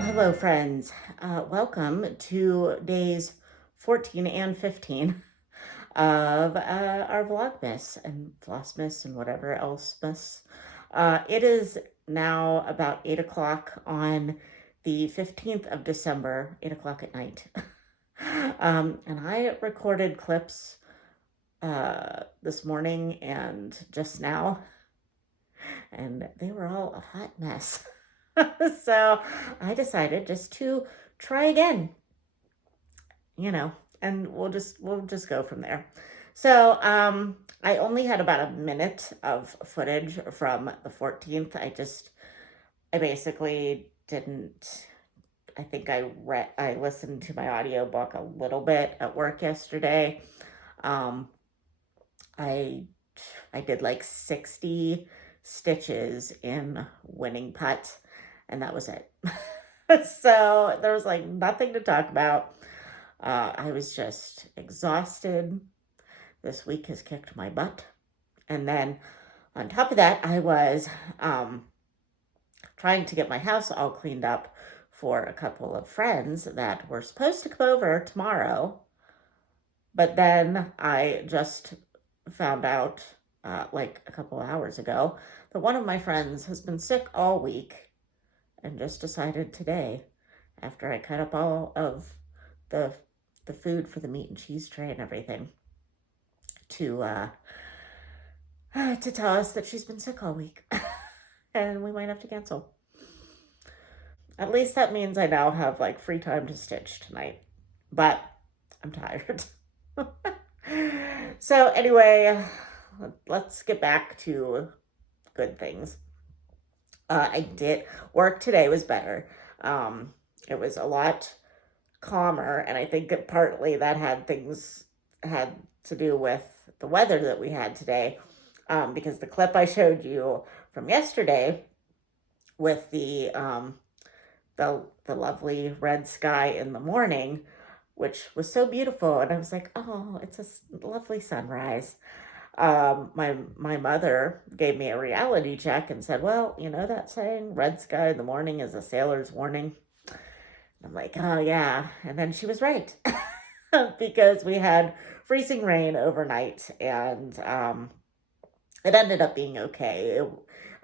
Hello friends, welcome to days 14 and 15 of our Vlogmas and Flossmas and whatever else miss. It is now about 8 o'clock on the 15th of December, 8 o'clock at night. And I recorded clips this morning and just now, and they were all a hot mess. So I decided just to try again, and we'll just go from there. So I only had about a minute of footage from the 14th. I basically didn't. I think I listened to my audiobook a little bit at work yesterday. I did like 60 stitches in winning putt, and that was it. So there was like nothing to talk about. I was just exhausted. This week has kicked my butt. And then on top of that, I was trying to get my house all cleaned up for a couple of friends that were supposed to come over tomorrow. But then I just found out like a couple of hours ago that one of my friends has been sick all week and just decided today, after I cut up all of the food for the meat and cheese tray and everything, to tell us that she's been sick all week and we might have to cancel. At least that means I now have like free time to stitch tonight, but I'm tired. So anyway, let's get back to good things. Work today was better. It was a lot calmer, and I think that partly that had to do with the weather that we had today, because the clip I showed you from yesterday with the lovely red sky in the morning, which was so beautiful, and I was like, oh, it's a lovely sunrise. My mother gave me a reality check and said, well, you know that saying, red sky in the morning is a sailor's warning? I'm like, oh yeah. And then she was right. Because we had freezing rain overnight, and it ended up being okay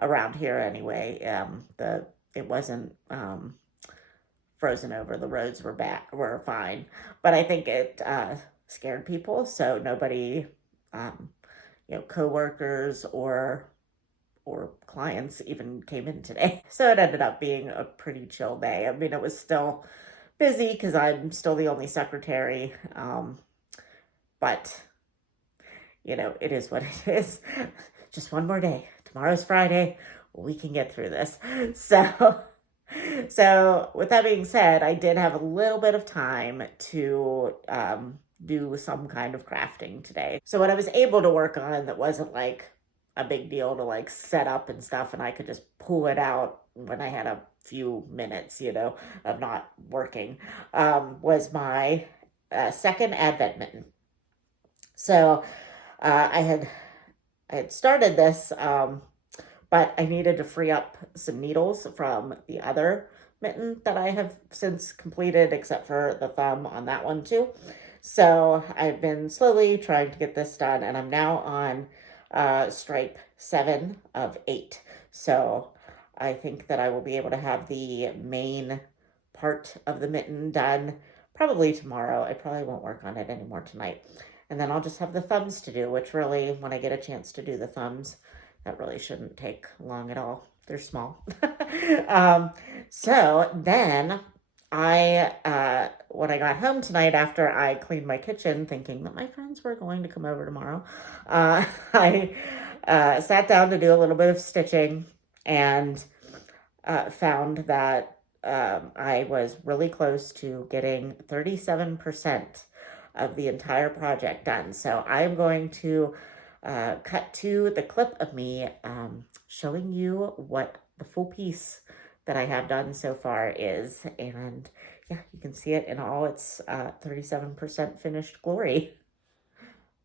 around here anyway. It wasn't frozen over. The roads were fine, but I think it scared people, so nobody, coworkers or clients even came in today. So it ended up being a pretty chill day. I mean, it was still busy because I'm still the only secretary, but it is what it is. Just one more day. Tomorrow's Friday. We can get through this. So with that being said, I did have a little bit of time to do some kind of crafting today. So what I was able to work on that wasn't like a big deal to like set up and stuff, and I could just pull it out when I had a few minutes, of not working, was my second Advent mitten. So I had started this, but I needed to free up some needles from the other mitten that I have since completed, except for the thumb on that one too. So I've been slowly trying to get this done, and I'm now on stripe 7 of 8. So I think that I will be able to have the main part of the mitten done probably tomorrow. I probably won't work on it anymore tonight. And then I'll just have the thumbs to do, which really, when I get a chance to do the thumbs, that really shouldn't take long at all. They're small. So then when I got home tonight after I cleaned my kitchen, thinking that my friends were going to come over tomorrow, I sat down to do a little bit of stitching and found that I was really close to getting 37% of the entire project done. So I'm going to cut to the clip of me showing you what the full piece that I have done so far is. And yeah, you can see it in all its 37% finished glory.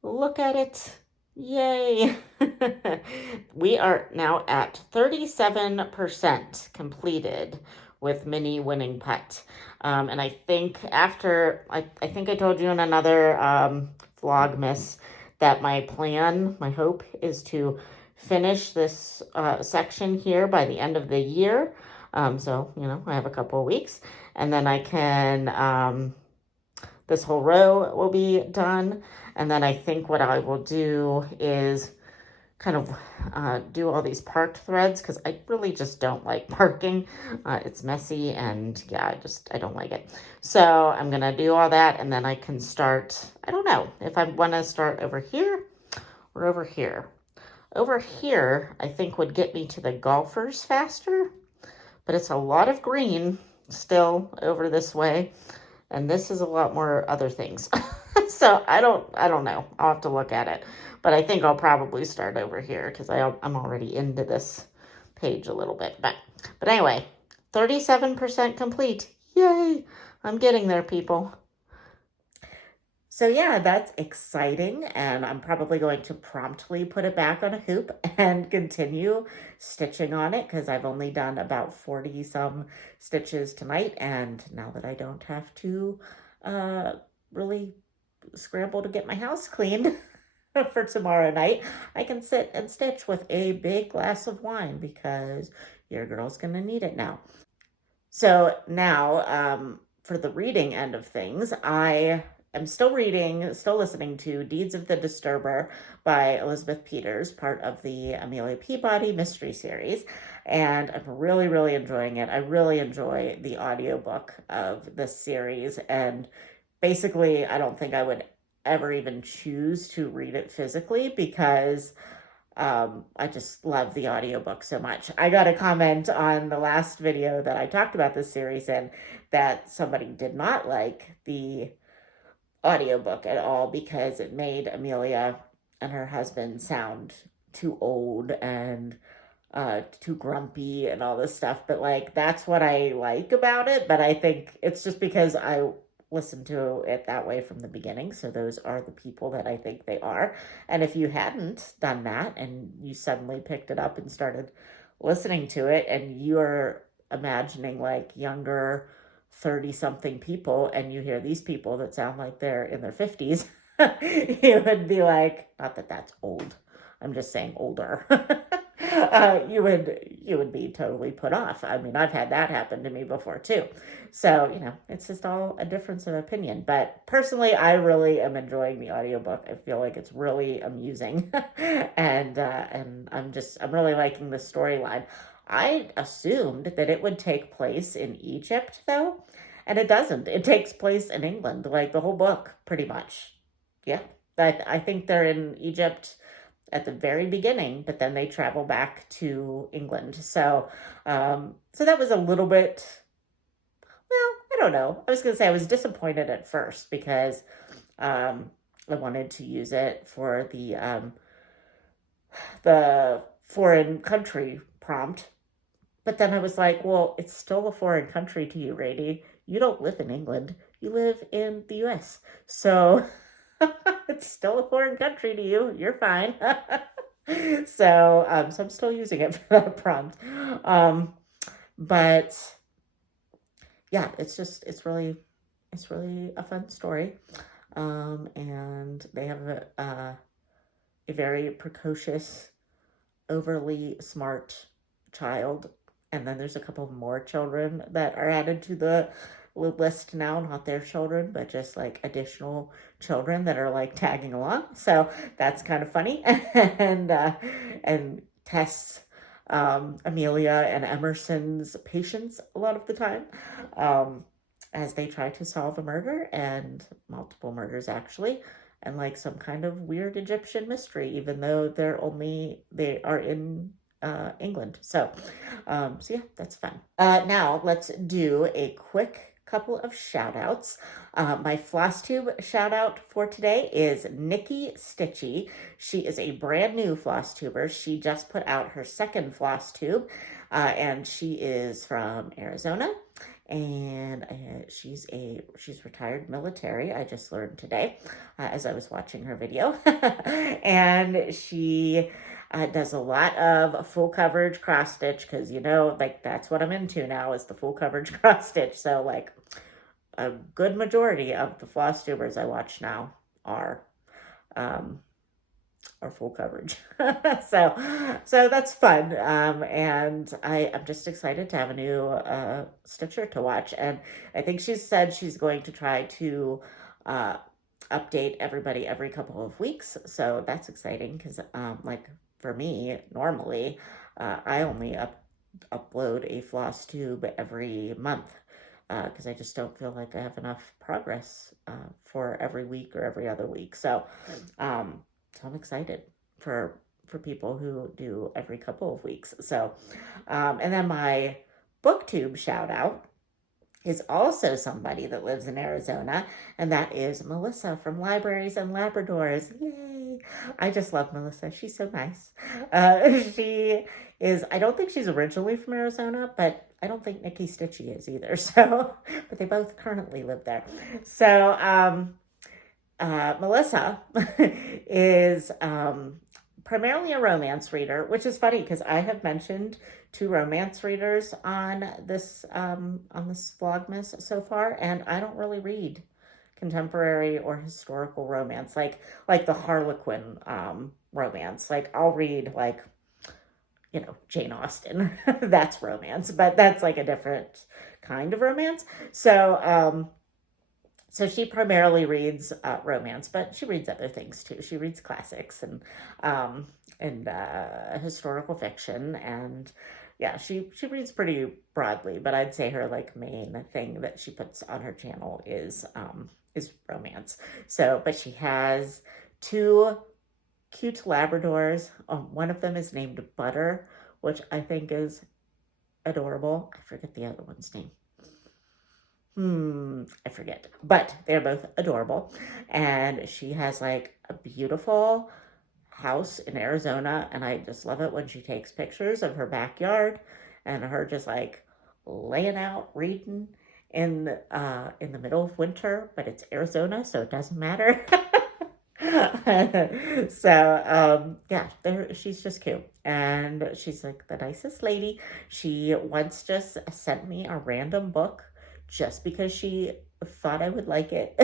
Look at it. Yay. We are now at 37% completed with Mini Winning Putt. And I think after, I think I told you in another Vlogmas that my plan, my hope is to finish this section here by the end of the year. So, you know, I have a couple of weeks, and then I can, this whole row will be done. And then I think what I will do is kind of do all these parked threads, because I really just don't like parking. It's messy, and yeah, I don't like it. So I'm gonna do all that, and then I can start, I don't know if I want to start over here or over here. Over here, I think would get me to the golfers faster, but it's a lot of green still over this way, and this is a lot more other things. So I don't know. I'll have to look at it. But I think I'll probably start over here because I'm already into this page a little bit. But anyway, 37% complete. Yay! I'm getting there, people. So yeah, that's exciting, and I'm probably going to promptly put it back on a hoop and continue stitching on it, because I've only done about 40 some stitches tonight, and now that I don't have to really scramble to get my house cleaned for tomorrow night, I can sit and stitch with a big glass of wine, because your girl's gonna need it now. So now, for the reading end of things, I am still listening to Deeds of the Disturber by Elizabeth Peters, part of the Amelia Peabody mystery series, and I'm really, really enjoying it. I really enjoy the audiobook of this series, and basically, I don't think I would ever even choose to read it physically, because I just love the audiobook so much. I got a comment on the last video that I talked about this series in that somebody did not like the audiobook at all, because it made Amelia and her husband sound too old and too grumpy and all this stuff. But like, that's what I like about it. But I think it's just because I listened to it that way from the beginning. So those are the people that I think they are. And if you hadn't done that and you suddenly picked it up and started listening to it, and you're imagining like younger 30-something people, and you hear these people that sound like they're in their 50s, you would be like, not that that's old, I'm just saying older. You would be totally put off. I mean, I've had that happen to me before too. So, you know, it's just all a difference of opinion. But personally, I really am enjoying the audiobook. I feel like it's really amusing. And I'm really liking the storyline. I assumed that it would take place in Egypt, though, and it doesn't. It takes place in England, like the whole book, pretty much. Yeah, I think they're in Egypt at the very beginning, but then they travel back to England. So, so that was a little bit, well, I don't know. I was going to say I was disappointed at first, because I wanted to use it for the foreign country prompt. But then I was like, well, it's still a foreign country to you, Rady. You don't live in England. You live in the US. So it's still a foreign country to you. You're fine. So I'm still using it for that prompt. But yeah, it's really a fun story. And they have a very precocious, overly smart child And then there's a couple more children that are added to the list now, not their children, but just like additional children that are like tagging along. So that's kind of funny. And tests Amelia and Emerson's patience a lot of the time, as they try to solve a murder, and multiple murders actually, and like some kind of weird Egyptian mystery, even though they are in England. So yeah, that's fun. Now let's do a quick couple of shout outs. My floss tube shout out for today is Nikki Stitchy. She is a brand new floss tuber. She just put out her second floss tube, and she is from Arizona. And she's retired military. I just learned today as I was watching her video. And she does a lot of full coverage cross stitch, because like that's what I'm into now, is the full coverage cross stitch. So like a good majority of the floss tubers I watch now are full coverage. so that's fun. And I'm just excited to have a new stitcher to watch. And I think she said she's going to try to update everybody every couple of weeks. So that's exciting, because like for me, normally I only upload a floss tube every month, because I just don't feel like I have enough progress for every week or every other week. So I'm excited for people who do every couple of weeks. So and then my booktube shout out is also somebody that lives in Arizona, and that is Melissa from Libraries and Labradors. Yay! I just love Melissa. She's so nice. She is, I don't think she's originally from Arizona, but I don't think Nikki Stitchy is either. So, but they both currently live there. So, Melissa is primarily a romance reader, which is funny because I have mentioned 2 romance readers on this Vlogmas so far, and I don't really read contemporary or historical romance, like the Harlequin romance. Like I'll read like Jane Austen. That's romance, but that's like a different kind of romance. So she primarily reads romance, but she reads other things too. She reads classics and historical fiction, and yeah, she reads pretty broadly. But I'd say her like main thing that she puts on her channel is romance. So, but she has 2 cute Labradors. One of them is named Butter, which I think is adorable. I forget the other one's name. I forget, but they're both adorable. And she has like a beautiful house in Arizona, and I just love it when she takes pictures of her backyard and her just like laying out reading in the middle of winter, but it's Arizona, so it doesn't matter. So yeah, she's just cute, and she's like the nicest lady. She once just sent me a random book just because she thought I would like it.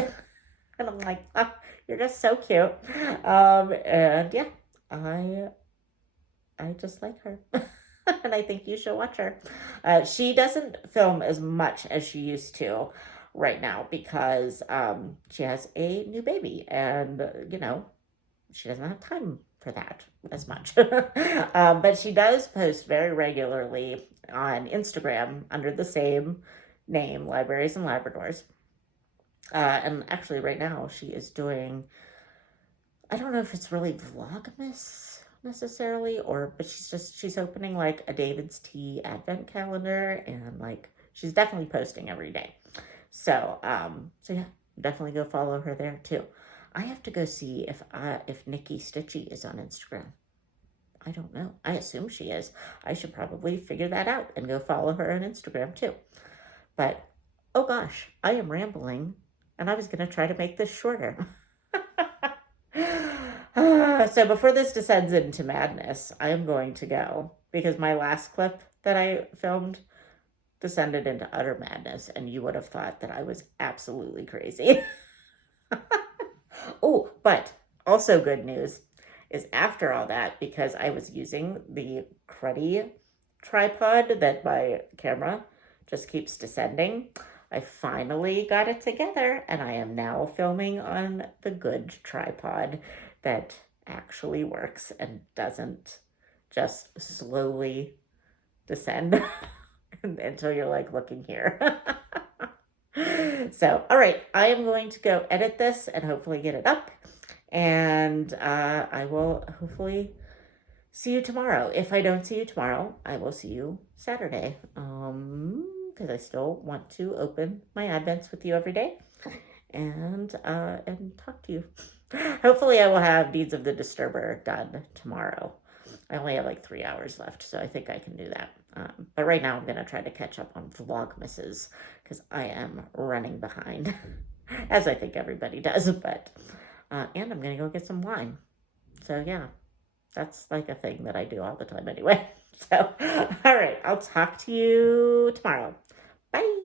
And I'm like, oh, you're just so cute. And yeah, I just like her. And I think you should watch her. She doesn't film as much as she used to right now, because she has a new baby, and she doesn't have time for that as much. But she does post very regularly on Instagram under the same name, Libraries and Labradors. And actually right now she is doing, I don't know if it's really Vlogmas necessarily, but she's opening like a David's Tea advent calendar, and like she's definitely posting every day. So yeah, definitely go follow her there too. I have to go see if Nikki Stitchy is on Instagram. I don't know. I assume she is. I should probably figure that out and go follow her on Instagram too. But, oh gosh, I am rambling, and I was going to try to make this shorter. So before this descends into madness, I am going to go, because my last clip that I filmed descended into utter madness, and you would have thought that I was absolutely crazy. Oh, but also good news is after all that, because I was using the cruddy tripod that my camera just keeps descending. I finally got it together, and I am now filming on the good tripod that actually works and doesn't just slowly descend until you're like looking here. So, all right, I am going to go edit this and hopefully get it up. And I will hopefully see you tomorrow. If I don't see you tomorrow, I will see you Saturday. Because I still want to open my Advents with you every day and talk to you. Hopefully I will have Deeds of the Disturber done tomorrow. I only have like 3 hours left, so I think I can do that. But right now I'm going to try to catch up on Vlogmases because I am running behind, as I think everybody does. But and I'm going to go get some wine. So yeah, that's like a thing that I do all the time anyway. So, all right, I'll talk to you tomorrow. Bye.